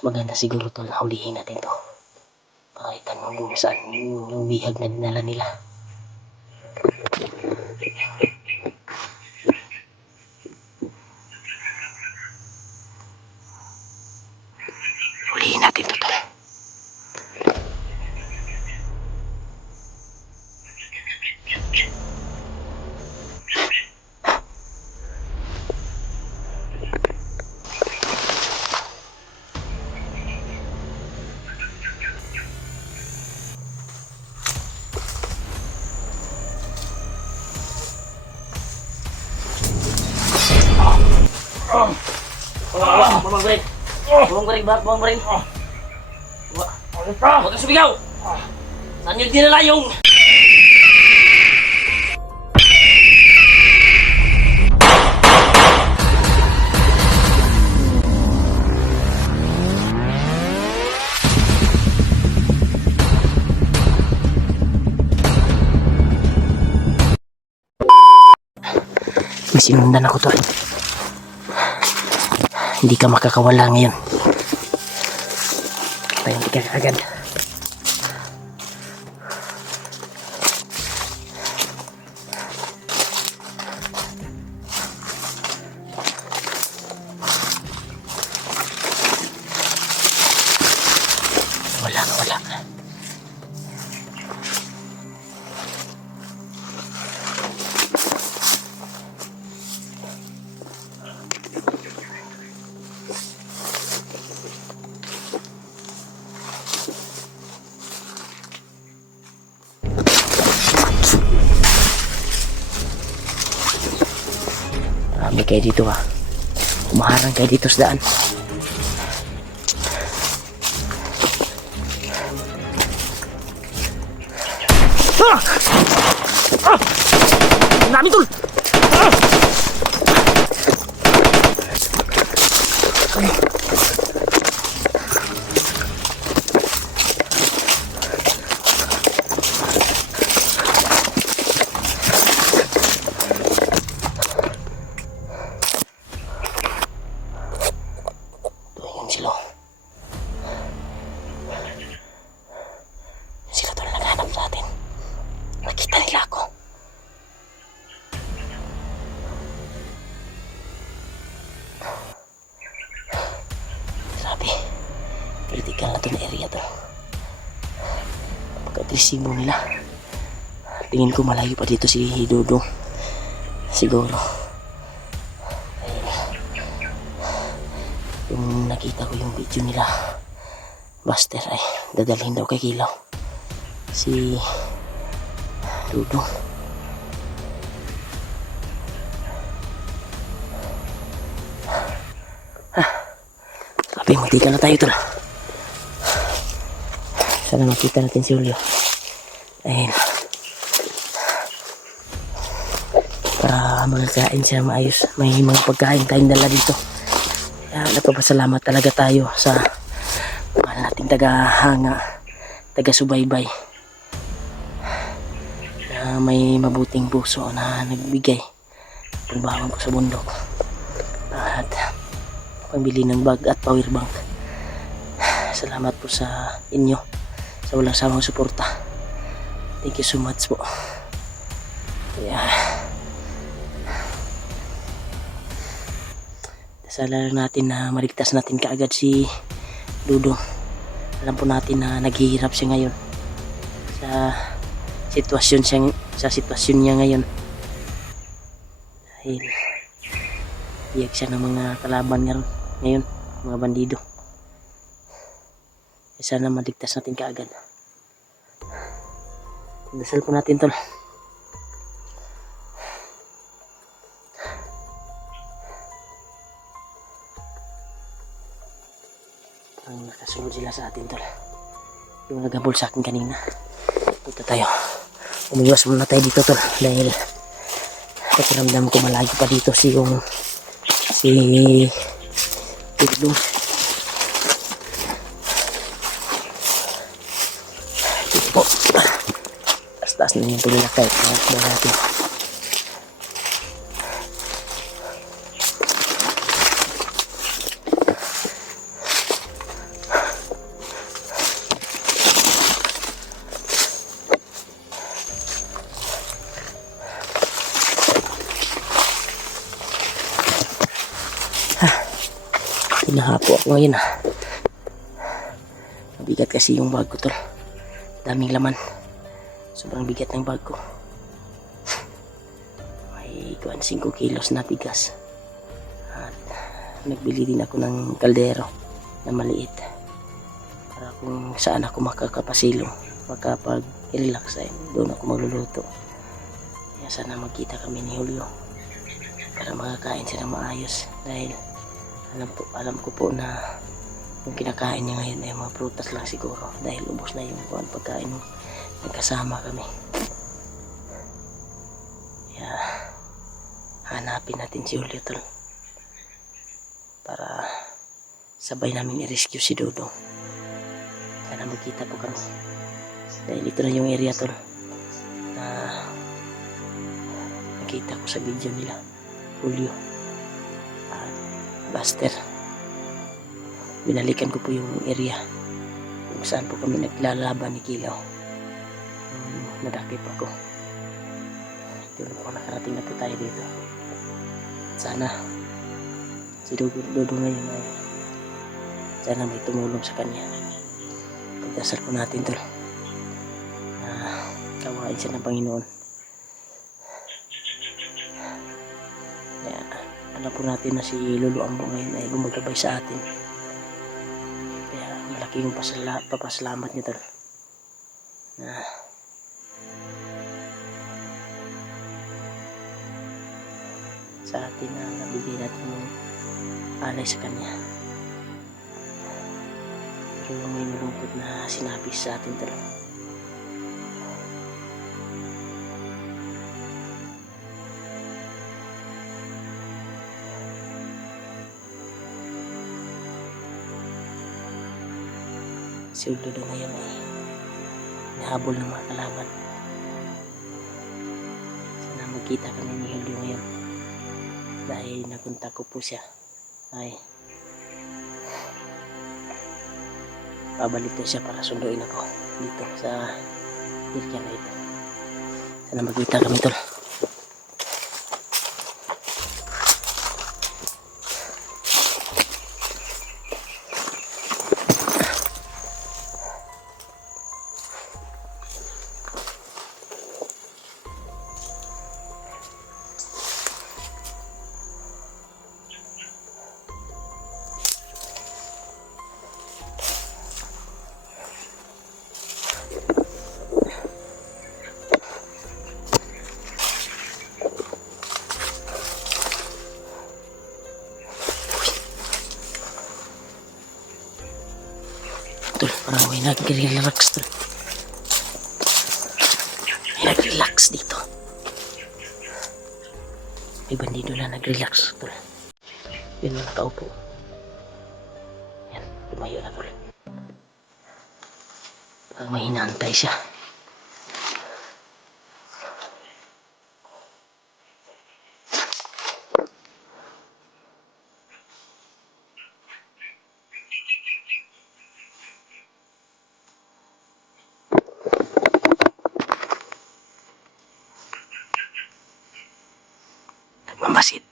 Mas maganda siguro tol na hulihin natin to. Pakita mo kung saan yung bihag na dinala nila. Hulihin natin to tol. Buang bering. Buang bering, buang bering. Huwag kang sumigaw! Saan yung dinala yung... May sinundan ako tol. Hindi ka makakawala ngayon. Tayo ka agad. Wala. Marami kayo dito ha. Umaharang kayo dito sa daan. Marami tol! Sila tol naghanap sa atin. Nakita nila ako. Grabe. Critical na to na area to. Pagka-agresibo nila. Tingin ko malayo pa dito si Dudong. Siguro. Yung nakita ko yung video nila. Buster ay dadalhin daw kay Kilaw. Si Dudong. Sabi, matika na tayo tol. Sana makita natin si Julio. Ayun. Para magkain siya maayos. May mga pagkain tayong dala dito. Kaya nagpapasalamat talaga tayo sa mahal nating taga-hanga, taga-subaybay. May mabuting puso na nagbigay pagbawan ko sa bundok at pambili ng bag at power bank. Salamat po sa inyo sa walang sawang suporta. Thank you so much po. Dasala natin na maligtas natin kaagad si Dudong. Alam po natin na naghihirap siya ngayon sa sitwasyon niya ngayon dahil iyak siya ng mga kalaban ngayon, mga bandido. Sana maligtas natin kaagad. Dasal po natin tol. Ang nakasunod sila sa atin tol, yung nagabol sa akin kanina. Dito tayo, umiwas muna tayo dito tol dahil pakiramdam ko malayo pa dito si Dudong. Dito po, taas na yung tulilakay natin. Hinahapo ako ngayon Mabigat kasi yung bag ko tol. Daming laman. Sobrang bigat ng bag ko. May 5 kilos na bigas. At nagbili din ako ng kaldero na maliit. Para kung saan ako makakapasilong, makapag-relax ay doon ako magluluto. Kaya sana magkita kami ni Julio para makakain siya ng maayos. Dahil alam ko po na yung kinakain niya ngayon ay mga prutas lang siguro dahil ubos na yung pagkain mo. Nagkasama kami. Kaya hanapin natin si Julio tol para sabay namin i-rescue si Dodong. Sana magkita po kami dahil ito na yung area tol na nakita ko sa video nila, Julio at Buster. Binalikan ko po yung area kung saan po kami naglalaban ni Kilaw. Nadakip ako. Ito na po, nakarating na po tayo dito. Sana si Dodo ngayon ay sana may tumulong sa kanya. Pagdasal po natin tol na kawain siya ng Panginoon. Kaya alam po natin na si Lolo Ambo ngayon ay gumagabay sa atin. Malaki yung papasalamat niya tol na sa atin na nabigay natin yung alay sa kanya. Pero may malungkot na sinabi sa atin tol. Si Dodo ngayon ay nahabol ng mga kalaban. Sana magkita kami ni Julio ngayon dahil napunta ko po siya ay pabalik na siya para sunduin ako dito sa area na ito. Sana magkita kami tol. Tol, parang may nag-relax tol. May nag-relax dito. May bandido na nag-relax tol. Yun na nakaupo. Yan, lumayo na tol. Parang may hinaantay siya.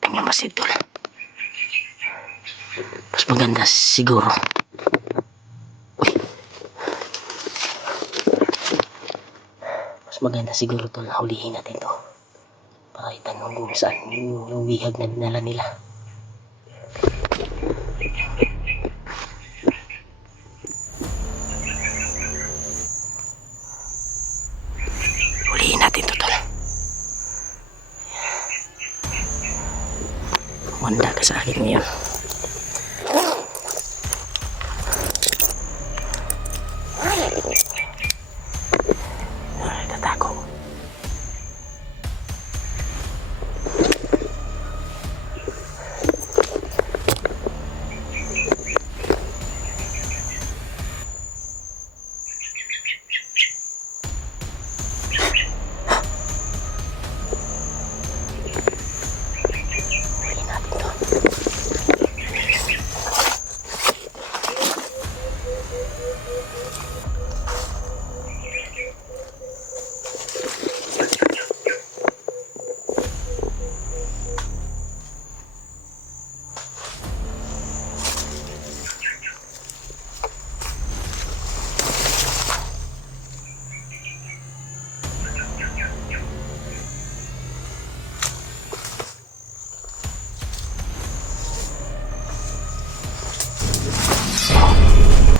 Nagmamasid tol. Mas maganda siguro. Uy. Mas maganda siguro tol na hulihin natin to. Para itanong kung saan yung wihag na dinala nila. Hulihin natin to tol. Manda ka sa akin ngayon. Ay, tatako.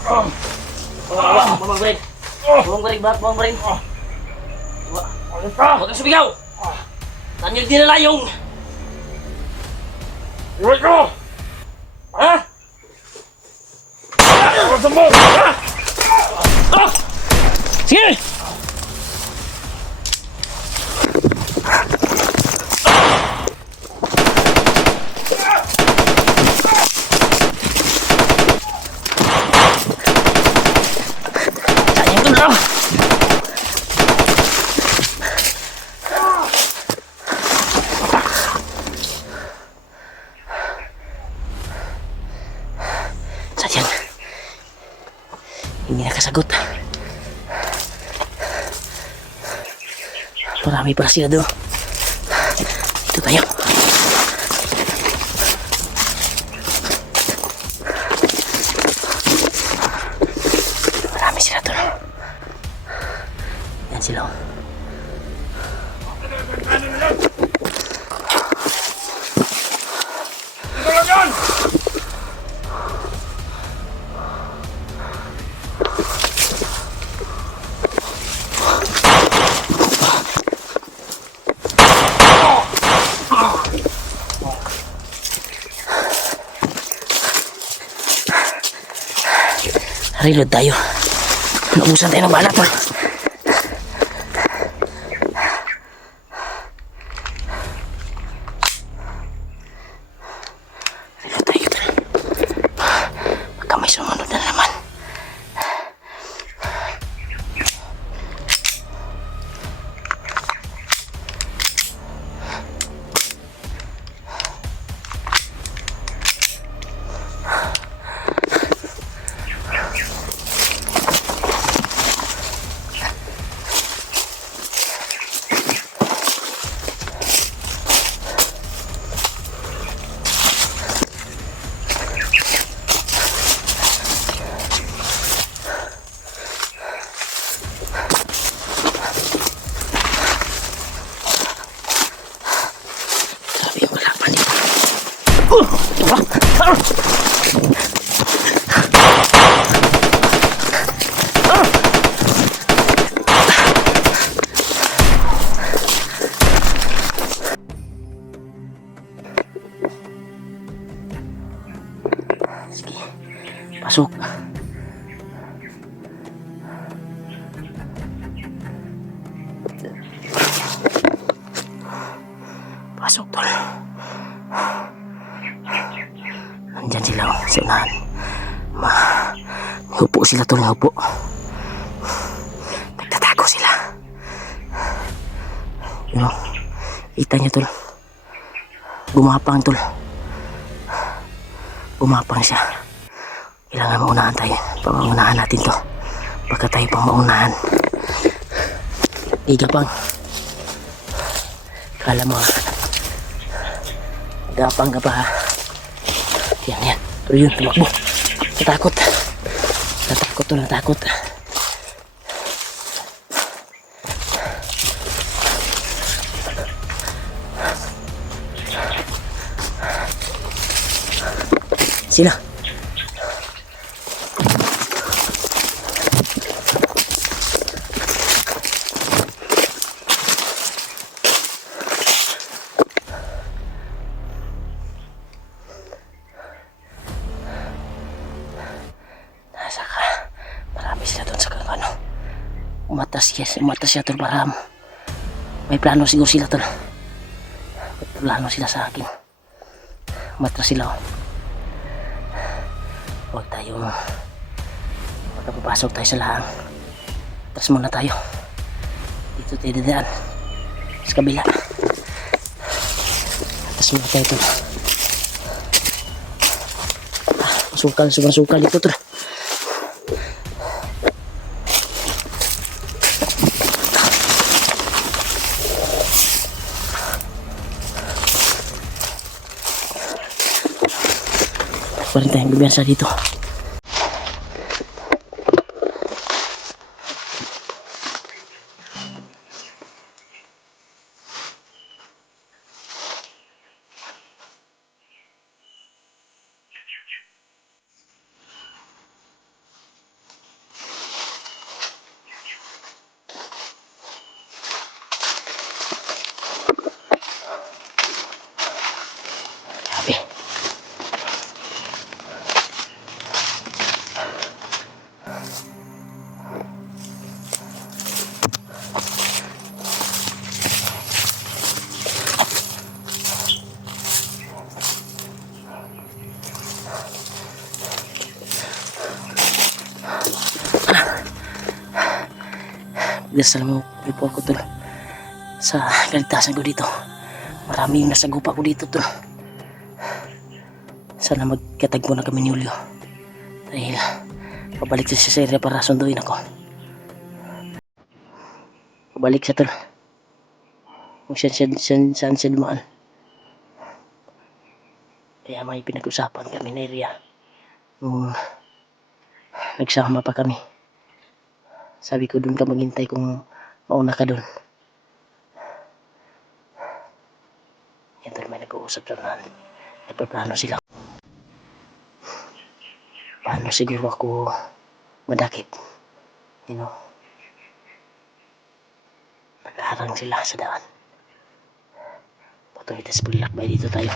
Bawang barin. Bawang barin, bawang barin. Huwag kang sumigaw! Saan nyo dinala yung... Iway ko! Ha? Iwasan mo! Sige! Sayang tulo! Sayang. Hindi nakasagot. Marami pala sila doon. Dito tayo. Marami sila doon. Yan sila. Ito lang yan! Reload tayo. Naubusan tayo ng bala tol. Reload tayo tol. Baka may sumunod na naman. Grabe yung kalaban dito. Sige, pasok. Pasok tol. Nandyan sila sa unahan. Hupo sila tol, hupo. Nagtatago sila. Yun o. Kita niya tol. Gumapang tol. Gumapang siya. Kailangan maunahan tayo. Pamaunahan natin to. Baka tayo pang maunahan. Igapang. Kala mo gapang ka pa ha. Yan. Pero yun, tumakbo. Natakot. Natakot to, natakot. Sila. Nasa ka. Marami sila doon sa ano. Umatas siya tol para may plano siguro sila tol. May plano sila sa akin. Umatras sila oh. Huwag tayo magpapasok tayo sa lahang. Atras muna tayo. Dito tayo dadaan sa kabila. Atras muna tayo tol. Sobrang sukal dito tol. Pa rin tayong bibiyansa dito. kape. Dasal mo po ako tol sa kaligtasan ko dito. Marami yung nasagupa ko dito tol. Sana magkatagpo na kami ni Julio. Dahil pabalik siya sa area para sunduin ako. Pabalik siya tol. Kung saan siya dumaan. Kaya may pinag-usapan kami na area. Nung nagsama pa kami. Sabi ko doon ka maghintay kung mauna ka doon. Yan tol, may nag-uusap sa unahan. Nagpaplano sila. Paano siguro ako madakip? You know? Nag-aarang sila sa daan. Patuloy tas bulak ba dito tayo?